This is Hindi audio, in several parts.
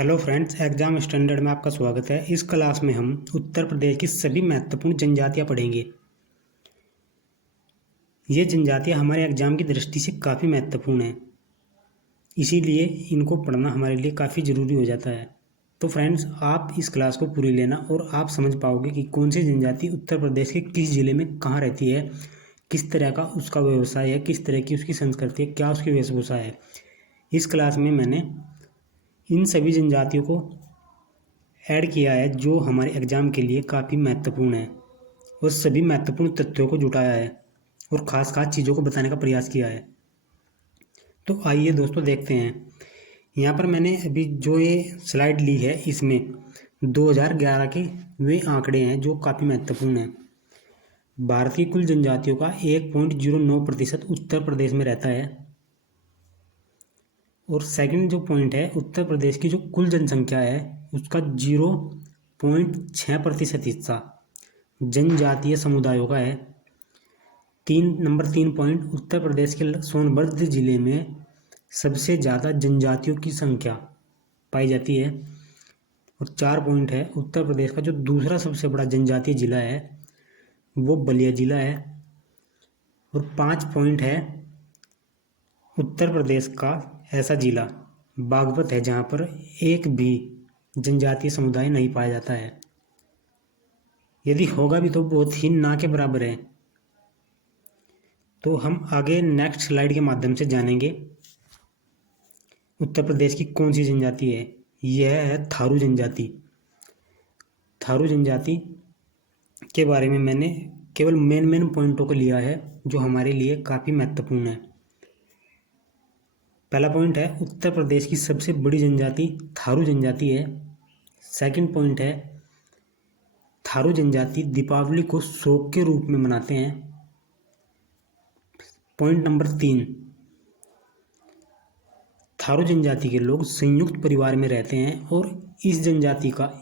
हेलो फ्रेंड्स, एग्जाम स्टैंडर्ड में आपका स्वागत है। इस क्लास में हम उत्तर प्रदेश की सभी महत्वपूर्ण जनजातियां पढ़ेंगे। ये जनजातियां हमारे एग्जाम की दृष्टि से काफ़ी महत्वपूर्ण हैं, इसीलिए इनको पढ़ना हमारे लिए काफ़ी ज़रूरी हो जाता है। तो फ्रेंड्स, आप इस क्लास को पूरी लेना और आप समझ पाओगे कि कौन सी जनजाति उत्तर प्रदेश के किस ज़िले में कहाँ रहती है, किस तरह का उसका व्यवसाय है, किस तरह की उसकी संस्कृति है, क्या उसकी वेशभूषा है। इस क्लास में मैंने इन सभी जनजातियों को ऐड किया है जो हमारे एग्ज़ाम के लिए काफ़ी महत्वपूर्ण है, और सभी महत्वपूर्ण तथ्यों को जुटाया है और ख़ास ख़ास चीज़ों को बताने का प्रयास किया है। तो आइए दोस्तों देखते हैं। यहाँ पर मैंने अभी जो ये स्लाइड ली है, इसमें 2011 के वे आंकड़े हैं जो काफ़ी महत्वपूर्ण हैं। भारत की कुल जनजातियों का 1.09% उत्तर प्रदेश में रहता है। और सेकंड जो पॉइंट है, उत्तर प्रदेश की जो कुल जनसंख्या है उसका 0.6% हिस्सा जनजातीय समुदायों का है। नंबर 3 पॉइंट, उत्तर प्रदेश के सोनभद्र जिले में सबसे ज़्यादा जनजातियों की संख्या पाई जाती है। और 4 पॉइंट है, उत्तर प्रदेश का जो दूसरा सबसे बड़ा जनजातीय जिला है वो बलिया जिला है। और 5 पॉइंट है, उत्तर प्रदेश का ऐसा जिला बागपत है जहाँ पर एक भी जनजातीय समुदाय नहीं पाया जाता है। यदि होगा भी तो बहुत ही ना के बराबर है। तो हम आगे नेक्स्ट स्लाइड के माध्यम से जानेंगे उत्तर प्रदेश की कौन सी जनजाति है। यह है थारू जनजाति। थारू जनजाति के बारे में मैंने केवल मेन पॉइंटों को लिया है जो हमारे लिए काफ़ी महत्वपूर्ण है। पहला पॉइंट है, उत्तर प्रदेश की सबसे बड़ी जनजाति थारू जनजाति है। सेकंड पॉइंट है, थारू जनजाति दीपावली को शोक के रूप में मनाते हैं। पॉइंट नंबर 3, थारू जनजाति के लोग संयुक्त परिवार में रहते हैं और इस जनजाति का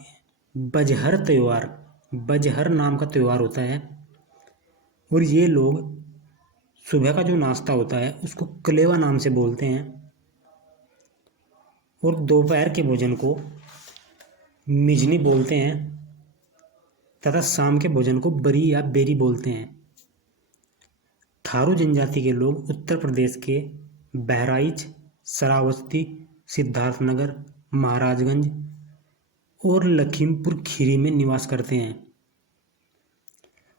बजहर नाम का त्यौहार होता है। और ये लोग सुबह का जो नाश्ता होता है उसको कलेवा नाम से बोलते हैं, और दोपहर के भोजन को मिजनी बोलते हैं, तथा शाम के भोजन को बरी या बेरी बोलते हैं। थारू जनजाति के लोग उत्तर प्रदेश के बहराइच, श्रावस्ती, सिद्धार्थनगर, महाराजगंज और लखीमपुर खीरी में निवास करते हैं।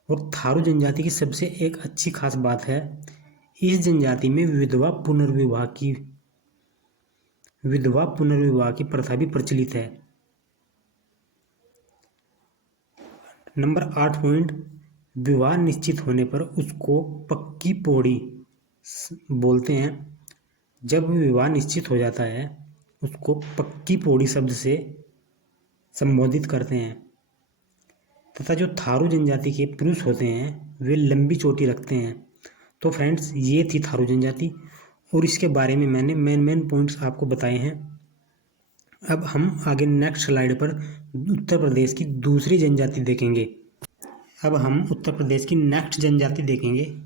और थारू जनजाति की सबसे एक अच्छी खास बात है, इस जनजाति में विधवा पुनर्विवाह की प्रथा भी प्रचलित है। नंबर 8 पॉइंट, विवाह निश्चित होने पर उसको पक्की पौड़ी बोलते हैं। जब विवाह निश्चित हो जाता है उसको पक्की पौड़ी शब्द से संबोधित करते हैं। तथा जो थारू जनजाति के पुरुष होते हैं वे लंबी चोटी रखते हैं। तो फ्रेंड्स, ये थी थारू जनजाति और इसके बारे में मैंने मेन पॉइंट्स आपको बताए हैं। अब हम आगे नेक्स्ट स्लाइड पर उत्तर प्रदेश की दूसरी जनजाति देखेंगे। अब हम उत्तर प्रदेश की नेक्स्ट जनजाति देखेंगे।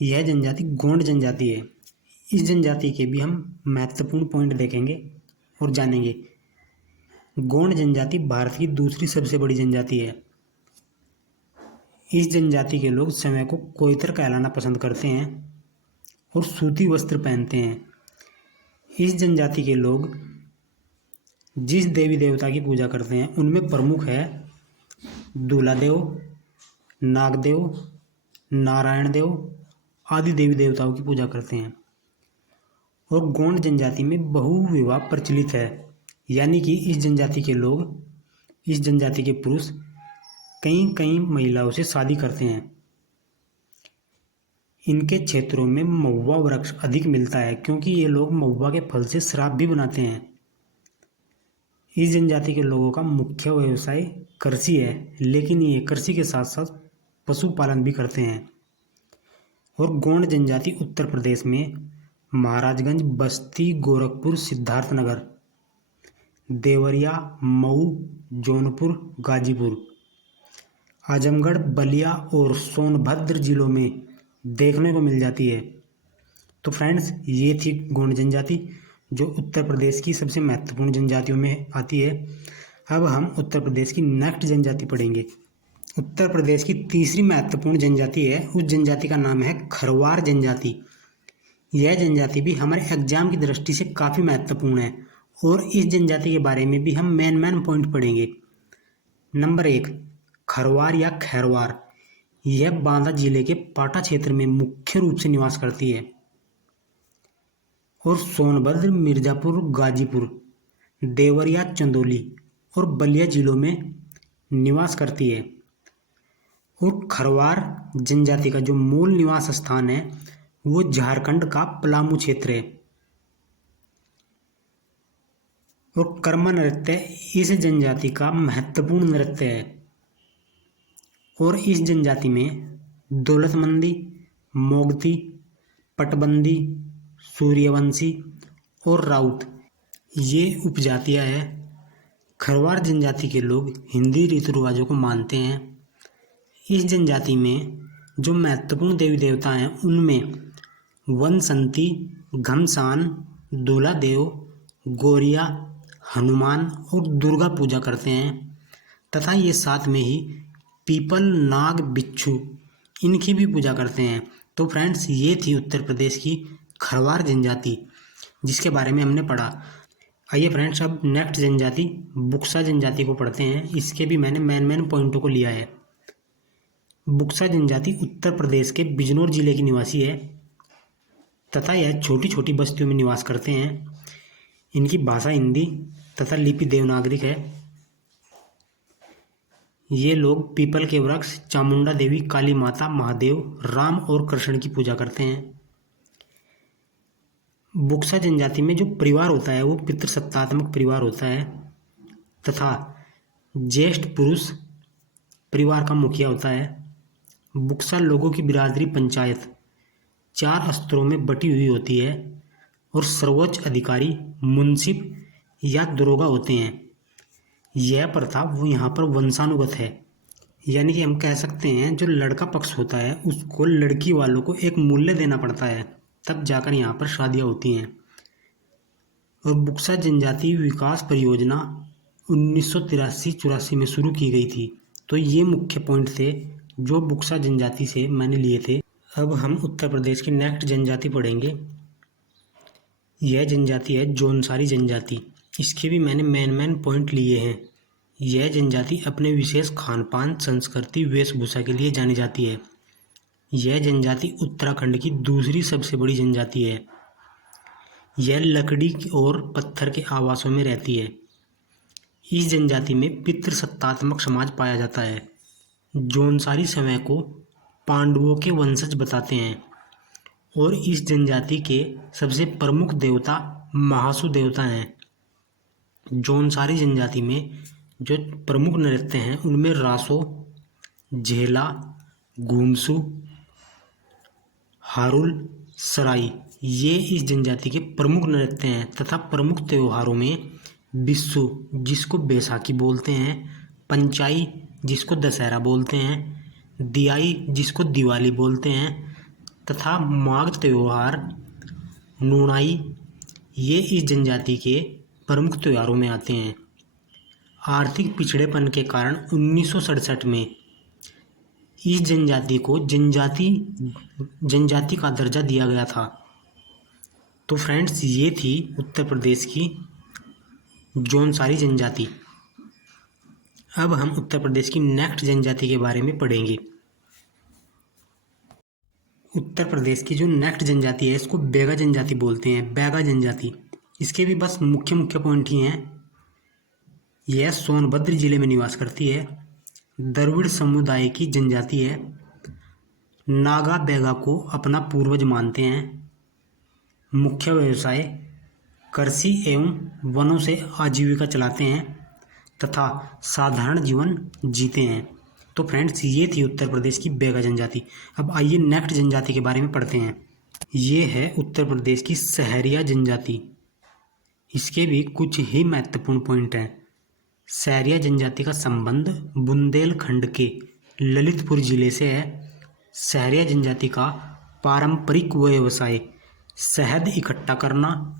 यह जनजाति गोंड जनजाति है। इस जनजाति के भी हम महत्वपूर्ण पॉइंट देखेंगे और जानेंगे। गोंड जनजाति भारत की दूसरी सबसे बड़ी जनजाति है। इस जनजाति के लोग समय को कोइतर कहलाना पसंद करते हैं और सूती वस्त्र पहनते हैं। इस जनजाति के लोग जिस देवी देवता की पूजा करते हैं उनमें प्रमुख है दूलादेव, नागदेव, नारायण देव आदि देवी देवताओं की पूजा करते हैं। और गोंड जनजाति में बहुविवाह प्रचलित है, यानी कि इस जनजाति के पुरुष कई महिलाओं से शादी करते हैं। इनके क्षेत्रों में महुआ वृक्ष अधिक मिलता है क्योंकि ये लोग महुआ के फल से शराब भी बनाते हैं। इस जनजाति के लोगों का मुख्य व्यवसाय कृषि है, लेकिन ये कृषि के साथ साथ पशुपालन भी करते हैं। और गोंड जनजाति उत्तर प्रदेश में महाराजगंज, बस्ती, गोरखपुर, सिद्धार्थनगर, देवरिया, मऊ, जौनपुर, गाजीपुर, आजमगढ़, बलिया और सोनभद्र जिलों में देखने को मिल जाती है। तो फ्रेंड्स, ये थी गोंड जनजाति। जो उत्तर प्रदेश की सबसे महत्वपूर्ण जनजातियों में आती है। अब हम उत्तर प्रदेश की नेक्स्ट जनजाति पढ़ेंगे। उत्तर प्रदेश की तीसरी महत्वपूर्ण जनजाति है, उस जनजाति का नाम है खरवार जनजाति। यह जनजाति भी हमारे एग्जाम की दृष्टि से काफ़ी महत्वपूर्ण है और इस जनजाति के बारे में भी हम मेन पॉइंट पढ़ेंगे। नंबर 1, खरवार या खैरवार। यह बांदा जिले के पाटा क्षेत्र में मुख्य रूप से निवास करती है और सोनभद्र, मिर्जापुर, गाजीपुर, देवरिया, चंदौली और बलिया जिलों में निवास करती है। और खरवार जनजाति का जो मूल निवास स्थान है वो झारखंड का पलामू क्षेत्र है। और कर्मा नृत्य इस जनजाति का महत्वपूर्ण नृत्य है और इस जनजाति में दौलतमंदी, मोगती, पटबंदी, सूर्यवंशी और राउत ये उपजातियां हैं। खरवार जनजाति के लोग हिंदी रीति रिवाजों को मानते हैं। इस जनजाति में जो महत्वपूर्ण देवी देवता हैं उनमें वनसंती, घमसान, दूलादेव, गौरिया, हनुमान और दुर्गा पूजा करते हैं तथा ये साथ में ही पीपल, नाग, बिच्छू इनकी भी पूजा करते हैं। तो फ्रेंड्स, ये थी उत्तर प्रदेश की खरवार जनजाति जिसके बारे में हमने पढ़ा। आइए फ्रेंड्स, अब नेक्स्ट जनजाति बुक्सा जनजाति को पढ़ते हैं। इसके भी मैंने मेन पॉइंटों को लिया है। बुक्सा जनजाति उत्तर प्रदेश के बिजनौर जिले की निवासी है तथा यह छोटी छोटी बस्तियों में निवास करते हैं। इनकी भाषा हिंदी तथा लिपि देवनागरिक है। ये लोग पीपल के वृक्ष, चामुंडा देवी, काली माता, महादेव, राम और कृष्ण की पूजा करते हैं। बुक्सा जनजाति में जो परिवार होता है वो पितृसत्तात्मक परिवार होता है तथा ज्येष्ठ पुरुष परिवार का मुखिया होता है। बुक्सा लोगों की बिरादरी पंचायत 4 स्तरों में बटी हुई होती है और सर्वोच्च अधिकारी मुंसिफ या दरोगा होते हैं। यह प्रथा वो यहाँ पर वंशानुगत है, यानी कि हम कह सकते हैं जो लड़का पक्ष होता है उसको लड़की वालों को एक मूल्य देना पड़ता है, तब जाकर यहाँ पर शादियाँ होती हैं। और बुक्सा जनजाति विकास परियोजना 1983-84 में शुरू की गई थी। तो ये मुख्य पॉइंट थे जो बुक्सा जनजाति से मैंने लिए थे। अब हम उत्तर प्रदेश की नेक्स्ट जनजाति पढ़ेंगे। यह जनजाति है जौनसारी जनजाति। इसके भी मैंने मेन पॉइंट लिए हैं। यह जनजाति अपने विशेष खान पान, संस्कृति, वेशभूषा के लिए जानी जाती है। यह जनजाति उत्तराखंड की दूसरी सबसे बड़ी जनजाति है। यह लकड़ी और पत्थर के आवासों में रहती है। इस जनजाति में पितृसत्तात्मक समाज पाया जाता है। जौनसारी समय को पांडवों के वंशज बताते हैं और इस जनजाति के सबसे प्रमुख देवता महासु देवता हैं। जौनसारी जनजाति में जो प्रमुख नृत्य हैं उनमें रासो, झेला, घूमसू, हारुल, सराई ये इस जनजाति के प्रमुख नृत्य हैं तथा प्रमुख त्योहारों में बिस्सू जिसको बैसाखी बोलते हैं, पंचाई जिसको दशहरा बोलते हैं, दियाई जिसको दिवाली बोलते हैं तथा माघ त्योहार, नुनाई ये इस जनजाति के प्रमुख त्योहारों में आते हैं। आर्थिक पिछड़ेपन के कारण 1967 में इस जनजाति को जनजाति का दर्जा दिया गया था। तो फ्रेंड्स, ये थी उत्तर प्रदेश की जौनसारी जनजाति। अब हम उत्तर प्रदेश की नेक्स्ट जनजाति के बारे में पढ़ेंगे। उत्तर प्रदेश की जो नेक्स्ट जनजाति है इसको बैगा जनजाति बोलते हैं। बैगा जनजाति, इसके भी बस मुख्य पॉइंट ही हैं। यह सोनभद्र जिले में निवास करती है। द्रविड़ समुदाय की जनजाति है। नागा बैगा को अपना पूर्वज मानते हैं। मुख्य व्यवसाय कृषि एवं वनों से आजीविका चलाते हैं तथा साधारण जीवन जीते हैं। तो फ्रेंड्स, ये थी उत्तर प्रदेश की बैगा जनजाति। अब आइए नेक्स्ट जनजाति के बारे में पढ़ते हैं। ये है उत्तर प्रदेश की सहरिया जनजाति। इसके भी कुछ ही महत्वपूर्ण पॉइंट हैं। सहरिया जनजाति का संबंध बुंदेलखंड के ललितपुर जिले से है। सहरिया जनजाति का पारंपरिक व्यवसाय शहद इकट्ठा करना,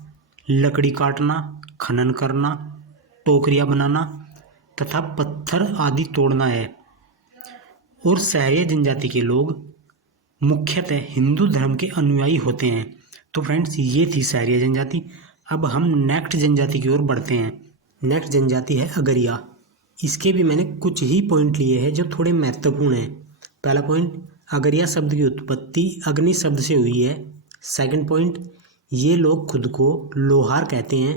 लकड़ी काटना, खनन करना, टोकरियाँ बनाना तथा पत्थर आदि तोड़ना है। और सहरिया जनजाति के लोग मुख्यतः हिंदू धर्म के अनुयायी होते हैं। तो फ्रेंड्स, ये थी सहरिया जनजाति। अब हम नेक्स्ट जनजाति की ओर बढ़ते हैं। नेक्स्ट जनजाति है अगरिया। इसके भी मैंने कुछ ही पॉइंट लिए हैं जो थोड़े महत्वपूर्ण हैं। पहला पॉइंट, अगरिया शब्द की उत्पत्ति अग्नि शब्द से हुई है। सेकंड पॉइंट, ये लोग खुद को लोहार कहते हैं।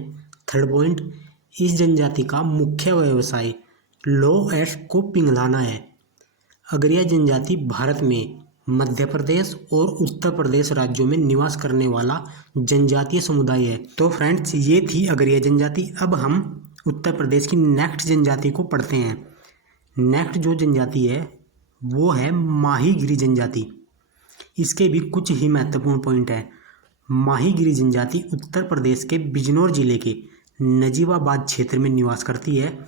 थर्ड पॉइंट, इस जनजाति का मुख्य व्यवसाय लौह एश को पिघलाना है। अगरिया जनजाति भारत में मध्य प्रदेश और उत्तर प्रदेश राज्यों में निवास करने वाला जनजातीय समुदाय है। तो फ्रेंड्स, ये थी अगरिया जनजाति। अब हम उत्तर प्रदेश की नेक्स्ट जनजाति को पढ़ते हैं। नेक्स्ट जो जनजाति है वो है माहीगिरी जनजाति। इसके भी कुछ ही महत्वपूर्ण पॉइंट है। माहीगिरी जनजाति उत्तर प्रदेश के बिजनौर जिले के नजीबाबाद क्षेत्र में निवास करती है।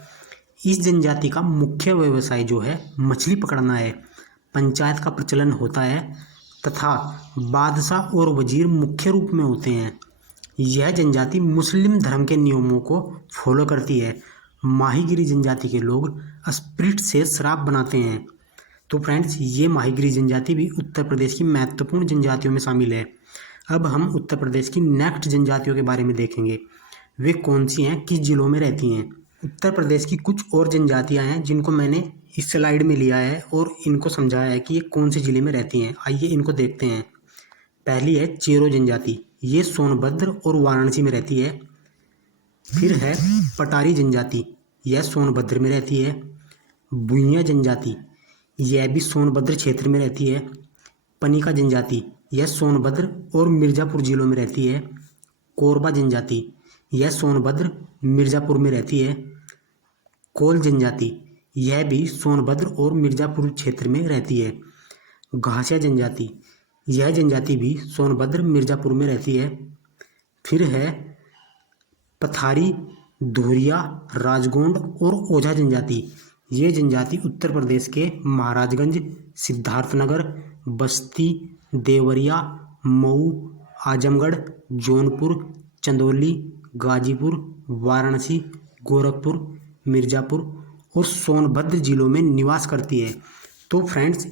इस जनजाति का मुख्य व्यवसाय जो है मछली पकड़ना है। पंचायत का प्रचलन होता है तथा बादशाह और वजीर मुख्य रूप में होते हैं। यह जनजाति मुस्लिम धर्म के नियमों को फॉलो करती है। माहीगिरी जनजाति के लोग स्पिरिट से शराब बनाते हैं। तो फ्रेंड्स, ये माहीगिरी जनजाति भी उत्तर प्रदेश की महत्वपूर्ण जनजातियों में शामिल है। अब हम उत्तर प्रदेश की नेक्स्ट जनजातियों के बारे में देखेंगे। वे कौन सी हैं, किस जिलों में रहती हैं। उत्तर प्रदेश की कुछ और जनजातियां हैं जिनको मैंने इस स्लाइड में लिया है और इनको समझाया है कि ये कौन से ज़िले में रहती हैं। आइए इनको देखते हैं। पहली है चेरो जनजाति। ये सोनभद्र और वाराणसी में रहती है। फिर है पटारी जनजाति। यह सोनभद्र में रहती है। भुइयाँ जनजाति, यह भी सोनभद्र क्षेत्र में रहती है। पनिका जनजाति, यह सोनभद्र और मिर्ज़ापुर जिलों में रहती है। कोरबा जनजाति, यह सोनभद्र मिर्ज़ापुर में रहती है। कोल जनजाति, यह भी सोनभद्र और मिर्ज़ापुर क्षेत्र में रहती है। घासिया जनजाति, यह जनजाति भी सोनभद्र मिर्ज़ापुर में रहती है। फिर है पथारी, धुरिया, राजगोंड और ओझा जनजाति। ये जनजाति उत्तर प्रदेश के महाराजगंज, सिद्धार्थनगर, बस्ती, देवरिया, मऊ, आजमगढ़, जौनपुर, चंदौली, गाजीपुर, वाराणसी, गोरखपुर, मिर्ज़ापुर और सोनभद्र जिलों में निवास करती है। तो फ्रेंड्स,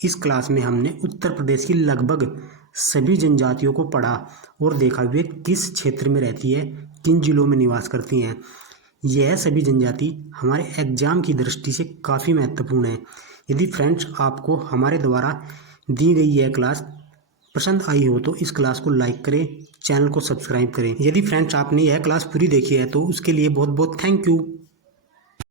इस क्लास में हमने उत्तर प्रदेश की लगभग सभी जनजातियों को पढ़ा और देखा वे किस क्षेत्र में रहती है, किन जिलों में निवास करती हैं। यह सभी जनजाति हमारे एग्जाम की दृष्टि से काफ़ी महत्वपूर्ण है। यदि फ्रेंड्स आपको हमारे द्वारा दी गई यह क्लास पसंद आई हो तो इस क्लास को लाइक करें, चैनल को सब्सक्राइब करें। यदि फ्रेंड्स आपने यह क्लास पूरी देखी है तो उसके लिए बहुत बहुत थैंक यू।